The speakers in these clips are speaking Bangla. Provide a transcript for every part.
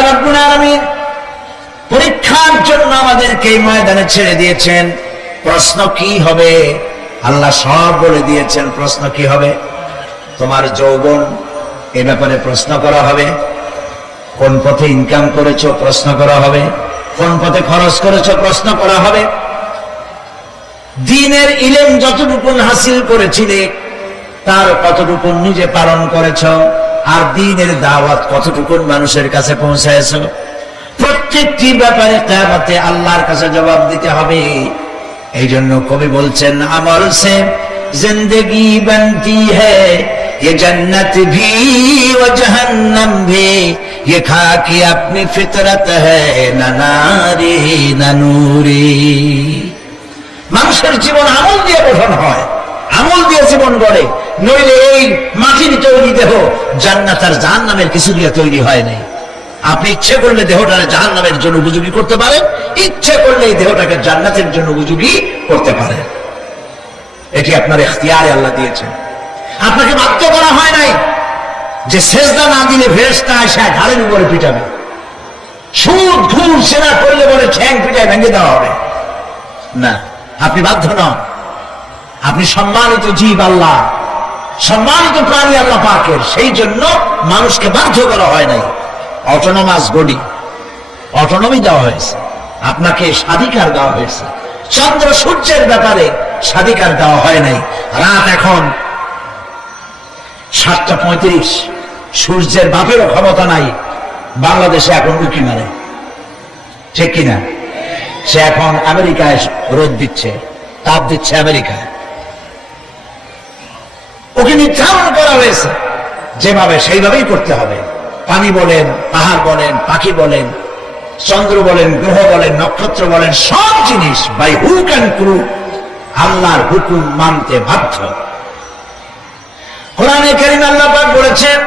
আল্লাহ রাব্বুল আলামিন পরীক্ষার জন্য আমাদেরকে এই ময়দানে ছেড়ে দিয়েছেন। প্রশ্ন কি হবে আল্লাহ সব বলে দিয়েছেন। প্রশ্ন কি হবে? তোমার যৌবন, এ ব্যাপারে প্রশ্ন করা হবে। কোন পথে ইনকাম করেছো প্রশ্ন করা হবে। কোন পথে খরচ করেছো প্রশ্ন করা হবে। দ্বীনের ইলম যতটুকু হাসিল করেছিলে তার কতটুকু নিজে পালন করেছো, আর দ্বীনের দাওয়াত কতটুকু মানুষের কাছে পৌঁছায়ছো, প্রত্যেকটি ব্যাপারে কিয়ামতে আল্লাহর কাছে জবাব দিতে হবে। এই জন্য কবি বলছেন, আমল সে জিंदगी बनती है ये जन्नत भी व जहन्नम भी ये खाकी अपनी फितरत है ना नारी ना नूरी। মানুষের জীবন আমল দিয়ে গঠন হয়, আমল দিয়ে জীবন গড়ে, নইলে এই মাটির তৈরি দেহ জান্নাত আর জাহান্নামের কিছু দিয়ে তৈরি হয় নাই। আপনি ইচ্ছে করলে দেহটাকে জাহান্নামের জন্য উপযোগী করতে পারেন, ইচ্ছে করলে এই দেহটাকে জান্নাতের জন্য উপযোগী করতে পারেন। এটি আপনার ইখতিয়ারে আল্লাহ দিয়েছেন, আপনাকে বাধ্য করা হয় নাই যে সেজদা না দিলে ফেরেশতা এসে ঘাড়ের উপরে পিটাবে, সুদ ঘুষ সেনা করলে বলে ঠ্যাং পিটায় ভেঙে দেওয়া হবে না। আপনি বাধ্য নন। আপনি সম্মানিত জীব আল্লাহ, সম্মানিত প্রাণী আল্লাহ পাকের, সেই জন্য মানুষকে বাধ্য করা হয় নাই। অটোনমাস বডি, অটোনমি দেওয়া হয়েছে, আপনাকে স্বাধিকার দেওয়া হয়েছে। চন্দ্র সূর্যের ব্যাপারে স্বাধিকার দেওয়া হয় নাই। রাত এখন 7:35, সূর্যের বাপেরও ক্ষমতা নাই বাংলাদেশে এখন উঁকি মারে, ঠিক কিনা? সে এখন আমেরিকায় রোদ দিচ্ছে, তাপ দিচ্ছে আমেরিকায়। ওকে নির্ধারণ করা হয়েছে যেভাবে সেইভাবেই করতে হবে। পানি বলেন, পাহাড় বলেন, পাখি বলেন, চন্দ্র বলেন, গ্রহ বলেন, নক্ষত্র বলেন, সব জিনিস বাই হুক অ্যান্ড ক্রুক আল্লাহর হুকুম মানতে বাধ্য। কোরআনে কারীমে আল্লাহ পাক বলেছেন,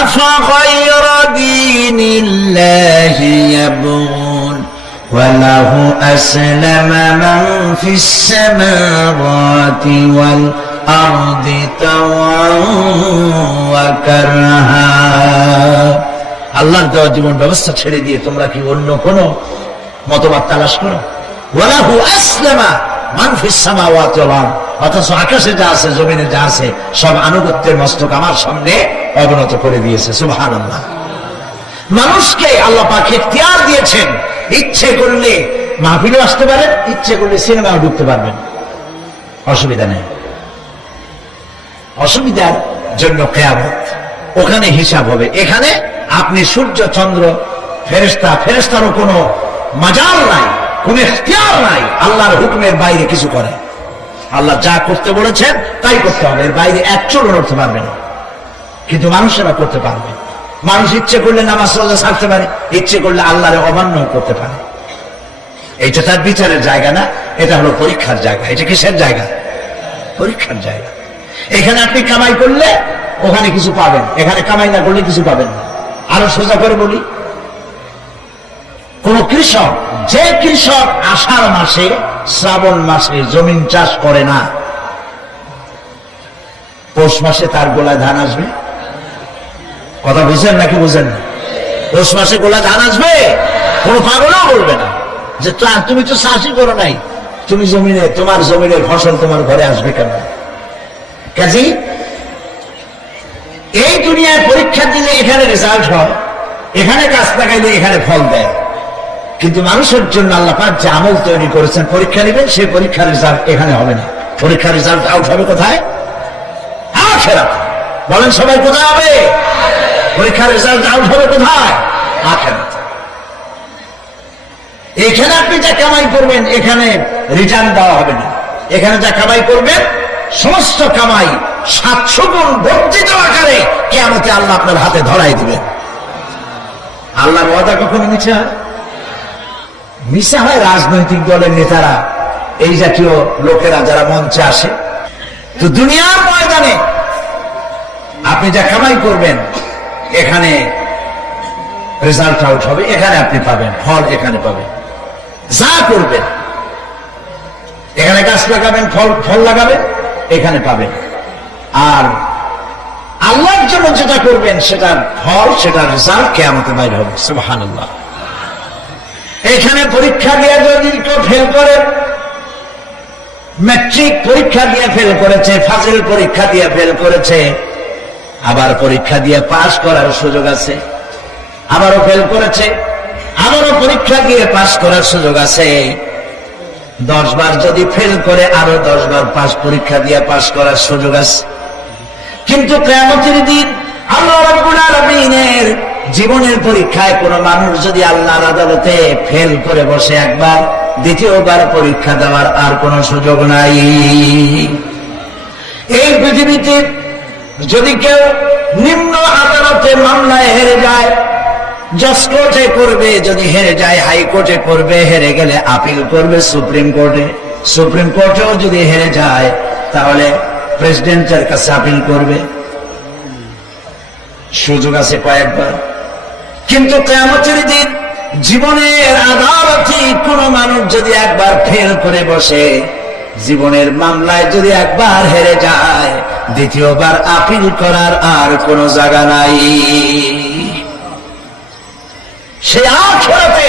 আফা গায়রা দীনিল্লাহি ইয়াবগুন ওয়া লাহু আসলামা মান ফিস সামাওয়াতি ওয়াল আরদি তাওআন ওয়া কারহা। আল্লাহর দেওয়া জীবন ব্যবস্থা ছেড়ে দিয়ে তোমরা কি অন্য কোন মতবাদ তালাশ করো? ওয়ালাহু আসলামা মান ফিস সামাওয়াতি ওয়াল আরদ, অথচ আকাশে যা আছে জমিনে যা আছে সব আনুগত্যের মস্তক আমার সামনে অবনত করে দিয়েছে। সুবহানাল্লাহ। মানুষকে আল্লাহ পাক ইখতিয়ার দিয়েছেন, ইচ্ছে করলে মাহফিলে আসতে পারেন, ইচ্ছে করলে সিনেমাও ঢুকতে পারবেন, অসুবিধা নেই। অসুবিধার জন্য কিয়ামত, ওখানে হিসাব হবে। এখানে আপনি সূর্য চন্দ্র ফেরেশতা, ফেরেশতারও কোনো মাজাল নাই, কোনো ইখতিয়ার নাই আল্লাহর হুকুমের বাইরে কিছু করে। আল্লাহ যা করতে বলেছেন তাই করতে হবে, এর বাইরে এক চুল নড়তে পারবে না। কিন্তু মানুষেরা করতে পারবে। মানুষ ইচ্ছে করলে নামাজ রোজা ছাড়তে পারে, ইচ্ছে করলে আল্লাহরে অমান্য করতে পারে। এটা তার বিচারের জায়গা না, এটা হলো পরীক্ষার জায়গা। এটা কিসের জায়গা? পরীক্ষার জায়গা। এখানে আপনি কামাই করলে ওখানে কিছু পাবেন, এখানে কামাই না করলে কিছু পাবেন না। আরো সোজা করে বলি, কোন কৃষক, যে কৃষক আষাঢ় মাসে শ্রাবণ মাসে জমিন চাষ করে না, পৌষ মাসে তার গোলায় ধান আসবে? কথা বুঝেন নাকি বুঝেন না? পৌষ মাসে গোলায় ধান আসবে? কোন পাগলও বলবে না যে তুমি তো চাষই করো নাই, তুমি জমিনে, তোমার জমিনের ফসল তোমার ঘরে আসবে কেন? কাজেই এই দুনিয়ায় পরীক্ষা দিলে এখানে রেজাল্ট হয়, এখানে গাছ লাগাইলে এখানে ফল দেয়। কিন্তু মানুষের জন্য আল্লাহ পাক যে আমল তৈরি করেছেন, পরীক্ষা নেবেন, সেই পরীক্ষার রেজাল্ট এখানে হবে না। পরীক্ষার রেজাল্ট আউট হবে কোথায়? আখিরাত। বলেন সবাই, কোথায় হবে? পরীক্ষার রেজাল্ট আউট হবে কোথায়? আখিরাত। এখানে আপনি যা কামাই করবেন এখানে রিটার্ন দেওয়া হবে না। এখানে যা কামাই করবেন সমস্ত কামাই 700 গুণ বর্ধিত আকারে কিয়ামতে আল্লাহ আপনার হাতে ধরাই দিবেন। আল্লাহর ওয়াদা কখনো মিছে হয়? মিছা হয় রাজনৈতিক দলের নেতারা, এই জাতীয় লোকেরা যারা মঞ্চে আসে। তো দুনিয়ার ময়দানে আপনি যা কামাই করবেন এখানে রেজাল্ট আউট হবে, এখানে আপনি পাবেন ফল, এখানে পাবেন। যা করবেন, এখানে গাছ লাগাবেন, ফল লাগাবেন, এখানে পাবেন। আর আল্লাহর জন্য যেটা করবেন সেটার ফল, সেটার রেজাল্ট কিয়ামতে বাইরে হবে। সুবহানাল্লাহ। এখানে পরীক্ষা দিয়ে যদি কেউ ফেল করে, ম্যাট্রিক পরীক্ষা দিয়ে ফেল করেছে, ফাজিল পরীক্ষা দিয়ে ফেল করেছে, আবার পরীক্ষা দিয়ে পাস করার সুযোগ আছে, আবারও ফেল করেছে, আবারও পরীক্ষা দিয়ে পাস করার সুযোগ আছে। 10 বার যদি ফেল করে আরো 10 বার পাস পরীক্ষা দিয়ে পাস করার সুযোগ আছে। কিন্তু কিয়ামতের দিন আল্লাহ রাব্বুল আলামিনের জীবনের পরীক্ষায় কোন মানুষ যদি আল্লাহর আদালতে ফেল করে বসে একবার, দ্বিতীয়বার পরীক্ষা দেওয়ার আর কোন সুযোগ নাই। এই পৃথিবীতে যদি কেউ নিম্ন আদালতে মামলায় হেরে যায়, জজ কোর্টে করবে, যদি হেরে যায় হাইকোর্টে করবে, হেরে গেলে আপিল করবে সুপ্রিম কোর্টে, সুপ্রিম কোর্টেও যদি হেরে যায় তাহলে প্রেসিডেন্টের কাছে আপিল করবে, সুযোগ আছে কয়েকবার। কিন্তু কিয়ামতের দিন জীবনের আদালতে কোন মানুষ যদি একবার ফেল করে বসে, জীবনের মামলায় যদি একবার হেরে যায়, দ্বিতীয়বার আপিল করার আর কোন জায়গা নাই। সে আখিরাতে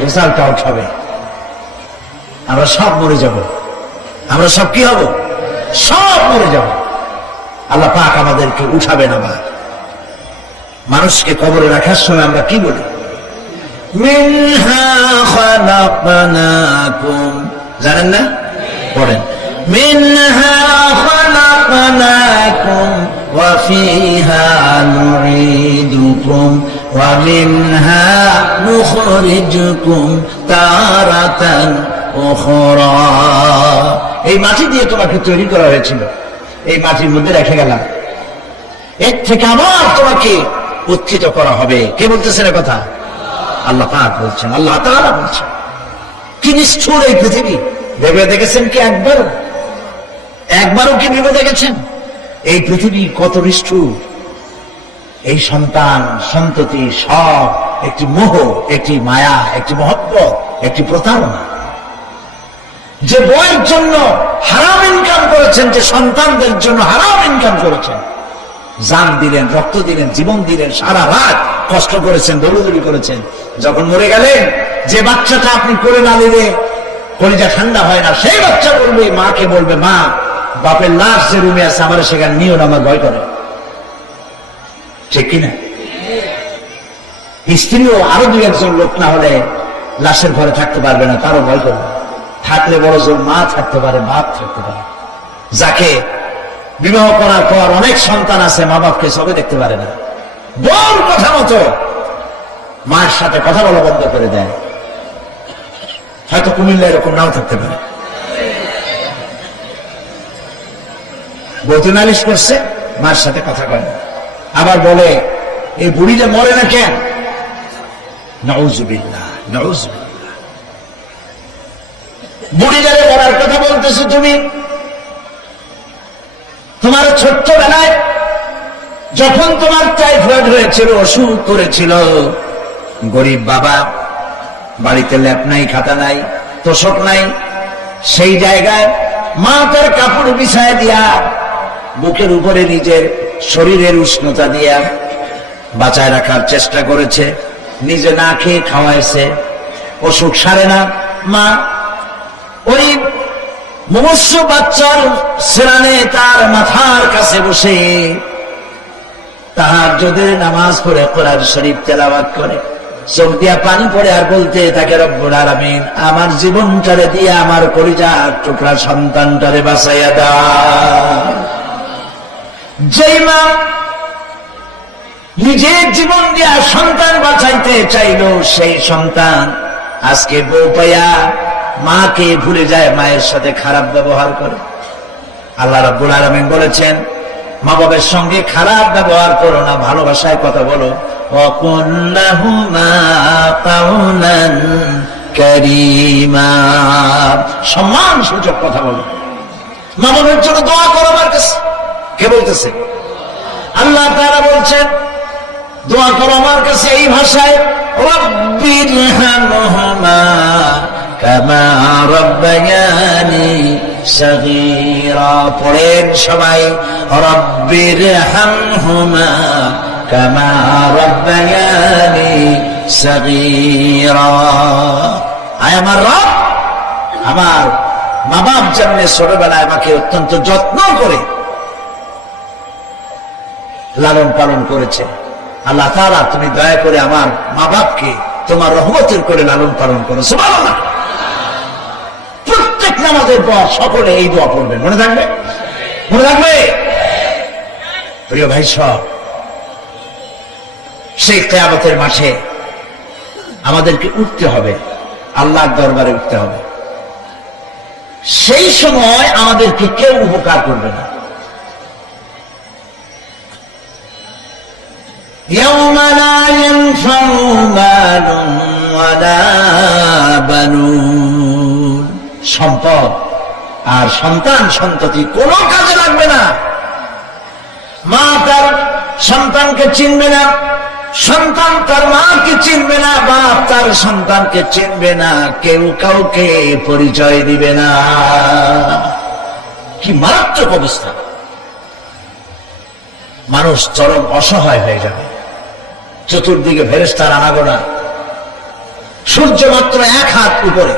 রেজাল্ট আউট হবে। আমরা সব মরে যাব, আমরা সব কি হব? সব মরে যাব। আল্লাহ পাক আমাদেরকে উঠাবে না। বা মানুষকে কবরে রাখার সময় আমরা কি বলি? মিনহা খালাকনাকুম, জানেন না? পড়েন, মিনহা খালাকনাকুম ওয়া ফিহা নুঈদুকুম ওয়া মিনহা নুখরিজুকুম তারাতান উখরা। এই মাটি দিয়ে তোমাকে তৈরি করা হয়েছিল, এই মাটির মধ্যে রেখে গেলাম, এর থেকে আবার তোমাকে উত্থিত করা হবে। কে বলতেছেন এ কথা? আল্লাহ পাক বলছেন, আল্লাহ তাআলা বলছেন। কি নিষ্ঠুর এই পৃথিবী! ভেবে দেখেছেন কি একবারও কি ভেবে দেখেছেন এই পৃথিবী কত নিষ্ঠুর? এই সন্তান সন্ততি সব একটি মোহ, একটি মায়া, একটি মহব্বত, একটি প্রতারণা। যে বইয়ের জন্য হারাম ইনকাম করেছেন, যে সন্তানদের জন্য হারাম ইনকাম করেছেন, জান দিলেন, রক্ত দিলেন, জীবন দিলেন, সারা রাত কষ্ট করেছেন, দৌড়দৌড়ি করেছেন, যখন মরে গেলেন যে বাচ্চাটা আপনি করে না দিলে কলিজা ঠান্ডা হয় না, সেই বাচ্চা বলবে, মাকে বলবে, মা বাপের লাশ যে রুমে আছে আমার সেখানে নিও না, আমার ভয় করে। ঠিক কিনা? স্ত্রীও আরো 2-1 লোক না হলে লাশের ঘরে থাকতে পারবে না, তারও ভয় করবে। থাকলে বড় জোর মা থাকতে পারে, বাপ থাকতে পারে। যাকে বিবাহ করার পর অনেক সন্তান আছে, মা বাপকে সবে দেখতে পারে না, বল কথা মতো মায়ের সাথে কথা বলা বন্ধ করে দেয়। হয়তো কুমিল্লা এরকম নাও থাকতে পারে। বলতে নালিশ করছে, মায়ের সাথে কথা কয় না। আবার বলে এই বুড়িটা মরে না কেন? নাউযুবিল্লাহ, নাউযুবিল্লাহ। বুড়িটারে মরার কথা বলতেছো তুমি? তোমার ছোট্টবেলায় যখন তোমার টাইফয়েড হয়েছিল, অসুখ করেছিল, গরিব বাবা, বাড়িতে ল্যাপ নাই, খাতা নাই, তোষক নাই, সেই জায়গায় মা তার কাপড় বিছায় দিয়া বুকের উপরে নিজের শরীরের উষ্ণতা দিয়া বাঁচায় রাখার চেষ্টা করেছে, নিজে না খেয়ে খাওয়াইছে, অসুখ সারে না। মা ওই মুমূর্ষু বাচ্চার সেরানে তার মাথার কাছে বসে তাহাজ্জুদের নামাজ পড়ে কোরআন শরীফ তেলাওয়াত করে, চোখ দিয়া পানি পড়ে আর বলতে থাকে, রব্বুল আলামিন আমার জীবনটারে দিয়ে আমার কলিজার টুকরা সন্তানটারে বাঁচাইয়া দাও। যেই মা নিজের জীবন দিয়া সন্তান বাঁচাইতে চাইল, সেই সন্তান আজকে বউ পাইয়া মাকে ভুলে যায়, মায়ের সাথে খারাপ ব্যবহার করে। আল্লাহ রাব্বুল আলামিন বলেছেন, মা বাবার সঙ্গে খারাপ ব্যবহার করো না, ভালোবাসায় কথা বলো। ওয়াকুল লাহুমা কাওলান কারীমা, সম্মান সূচক কথা বলো। মা বাবার জন্য দোয়া করো আমার কাছে। কে বলতেছে? আল্লাহ তাআলা বলছেন দোয়া করো আমার কাছে এই ভাষায়, রাব্বিরহামহুমা কামা রাব্বায়ানি সগীরা। পড়েন সবাই, রব্বিরহামহুমা কামা রাব্বায়ানি সগীরা। আয় আমার রব, আমার মা বাপ যেমন ছোটবেলায় আমাকে অত্যন্ত যত্ন করে লালন পালন করেছে, আল্লাহ তাআলা তুমি দয়া করে আমার মা বাপকে তোমার রহমতের করে লালন পালন করো। সুবহানাল্লাহ। প্রত্যেক নামাজের পর সকলে এই দোয়া পড়বেন, মনে থাকবে? মনে থাকবে? প্রিয় ভাই সব, সেই কিয়ামতের মাঠে আমাদেরকে উঠতে হবে, আল্লাহর দরবারে উঠতে হবে। সেই সময় আমাদেরকে কেউ উপকার করবে না। يوم لا ينفع مال ولا بنون। সম্পদ আর সন্তান সন্ততি কোনো কাজে লাগবে না। মা তার সন্তানকে চিনবে না, সন্তান তার মাকে চিনবে না, বাপ তার সন্তানকে চিনবে না, কেউ কাউকে পরিচয় দিবে না। কি মারাত্মক অবস্থা! মানুষ চরম অসহায় হয়ে যাবে। চতুর্দিকে ফেরেশতার আনাগোনা, সূর্য মাত্র 1 হাত উপরে,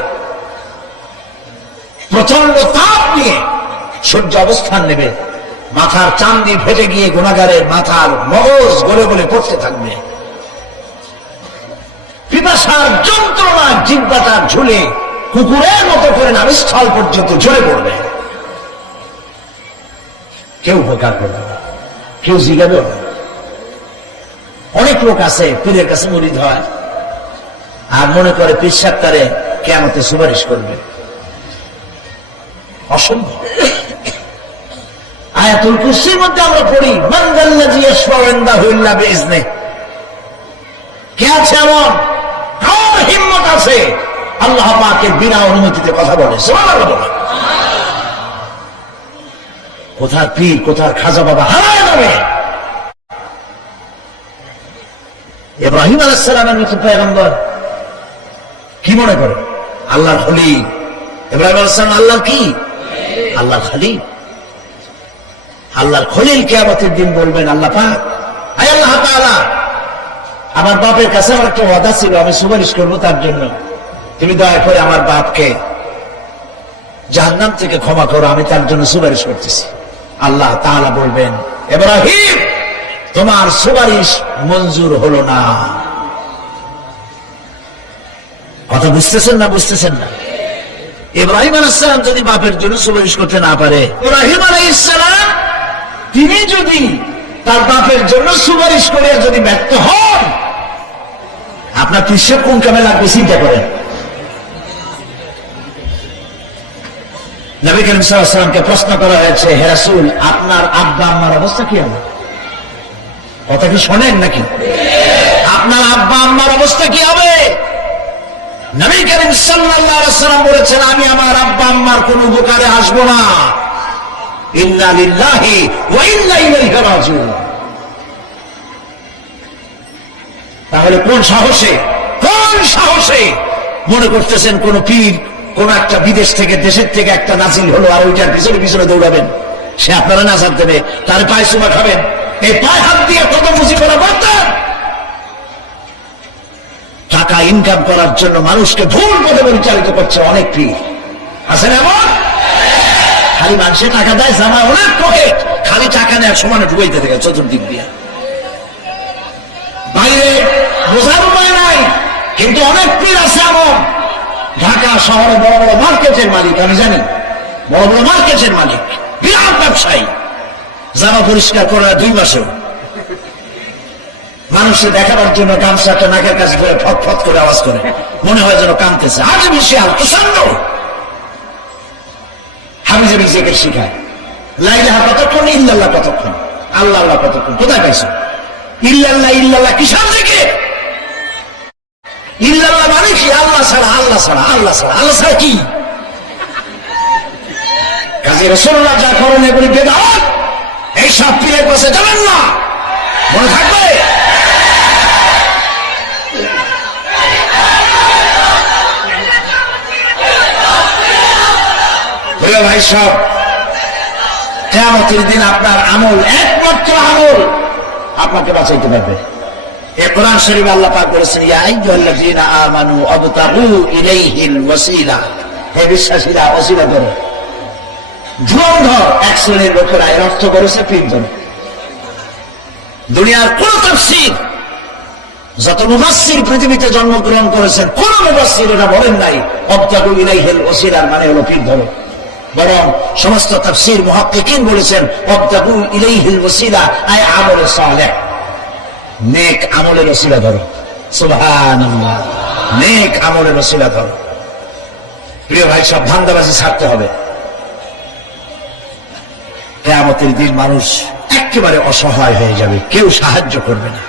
প্রচন্ড তাপ নিয়ে সূর্য অবস্থান নেবে, মাথার চাঁদি ফেটে গিয়ে গুনাহগারের মাথার মগজ গলে গলে পড়তে থাকবে। পিপাসার যন্ত্রণা জিহ্বাটা ঝুলে কুকুরের মতো করে নাভিস্থল পর্যন্ত ঝরে পড়বে। কেউ উপকার করবে না, কেউ জিজ্ঞাবে না। অনেক লোক আছে পীরের কাছে মুরিদ হয় আর মনে করে পীর সাহেব তারে কিয়ামতে সুপারিশ করবে। অসম্ভব। আয়াতুল কুরসির মধ্যে আমরা পড়ি, মান যাল্লাযী ইয়াশফাউ ইনদাহু ইল্লা বিইজনিহি। কে আছে এমন, কার হিম্মত আছে আল্লাহ পাকের বিনা অনুমতিতে কথা বলে? সুবহানাল্লাহ। কোথার পীর, কোথার খাজা বাবা হারায় যাবে। ইব্রাহিম আলাইহিস সালামের মতো পয়গম্বর কি মনে করে? আল্লাহর খলিল। ইব্রাহিম আলাইহিস সালাম আল্লাহর কি? আল্লাহর খলিল। আল্লাহর খলিল কিয়ামতের দিন বলবেন, আল্লাহ পাক, আয় আল্লাহ তাআলা, আমার বাপের কাছে আমার একটা ওয়াদা ছিল, আমি সুপারিশ করবো তার জন্য, তুমি দয়া করে আমার বাপকে জাহান্নাম থেকে ক্ষমা করো, আমি তার জন্য সুপারিশ করতেছি। আল্লাহ তাআলা বলবেন, ইব্রাহিম, তোমার সুপারিশ মঞ্জুর হলো না। কথা বুঝতেছেন না? বুঝতেছেন না? ইব্রাহিম আলাইহিস সালাম যদি বাপের জন্য সুপারিশ করতে না পারে, ইব্রাহিম আলাইহিস সালাম তিনি যদি তার বাপের জন্য সুপারিশ করে যদি ব্যর্থ হন, আপনার কৃষ্ণ কোন কামে লাগবে চিন্তা করেন। নবী করিম সাল্লাল্লাহু আলাইহি ওয়াসাল্লামকে প্রশ্ন করা হয়েছে, হে রাসূল, আপনার আব্বা আম্মার অবস্থা কি হবে? কথা কি শোনেন নাকি? আপনার আব্বা আম্মার অবস্থা কি হবে? নবী করিম সাল্লাল্লাহু আলাইহি ওয়াসাল্লাম বলেছেন, আমি আমার আব্বা আম্মার কোন উপকারে আসবো না। ইন্না লিল্লাহি ওয়া ইন্না ইলাইহি রাজিউন। তাহলে কোন সাহসে মনে করতেছেন কোন পীর কোন একটা বিদেশ থেকে, দেশের থেকে একটা নাজিল হলো আর ওইটার পিছনে পিছনে দৌড়াবেন? সে আপনারা নাজাত দেবে, তার পায়ে চুমা খাবেন। এই পায়ে হাত দিয়ে কত মুসিবত করতেন। টাকা ইনকাম করার জন্য মানুষকে ভুল পথে পরিচালিত করছে অনেক পীর। আছেন এমন? খালি মানুষে টাকা দেয়, জামা অনেক পকেট, খালি টাকা নেয় সমানে ঢুকাইতে থাকে চতুর্দিক দিয়ে। বাইরে বোঝার উপায় নাই, কিন্তু অনেক পীর আছে এমন। ঢাকা শহরে বড় বড় মার্কেটের মালিক, আমি জানি, বড় বড় মার্কেটের মালিক, বিরাট ব্যবসায়ী, জামা পরিষ্কার করে 2 মাসেও মানুষের দেখাবার জন্য গামছাটা নাকের কাছে করে ফট ফট করে আওয়াজ করে, মনে হয় যেন কাঁদতেছে। আজ বিশাল প্রচন্ড হামিজে নিজেকে শিখায়, লা ইলাহা কতক্ষণ, ইল্লাল্লাহ কতক্ষণ, আল্লাহ আল্লাহ কতক্ষণ। কোথায় পাইছো ইল্লাল্লাহ? ইল্লাল্লাহ কিসের থেকে? ইল্লাল্লাহ মানে কি? আল্লাহ ছাড়া, আল্লাহ ছাড়া, আল্লাহ ছাড়া। আল্লাহ ছাড়া কি? কাজী রাসূলুল্লাহ যা করেন এগুলি বেদাত। এই সব পীরের কাছে যাবেন না, মনে থাকবে। প্রিয় ভাই সব, কিয়ামতের দিন আপনার আমল, একমাত্র আমল আপনাকে বাঁচাইতে পারবে। এই কোরআন শরীফে আল্লাহ পাক বলেছেন, ইয়া আইয়ুহাল্লাযীনা আমানু আবতাগু ইলাইহিল ওয়াসিলা, হে বিশ্বাসীরা ওসিলা করো। ধুরন্ধর এক শ্রেণীর লোকেরা এর অর্থ করেছে পীরধর। দুনিয়ার কোন তাফসীর, যত মুফাসসির পৃথিবীতে জন্মগ্রহণ করেছেন, কোন মুফাসসির এটা বলেন নাই আবতাগু ইলাইহিল ওয়াসিলার মানে হলো পীরধর। বরং সমস্ত তাফসীর মুহাক্কিকিন বলেছেন আবতাগু ইলাইহিল ওয়াসিলা আয় আমলে সালেহ, নেক আমলের ওসিলা ধরো। সুবহানাল্লাহ, নেক আমলের ওসিলা ধরো। প্রিয় ভাই সব, ধান্দাবাজি ছাড়তে হবে। কিয়ামতের দিন মানুষ একেবারে অসহায় হয়ে যাবে, কেউ সাহায্য করবে না।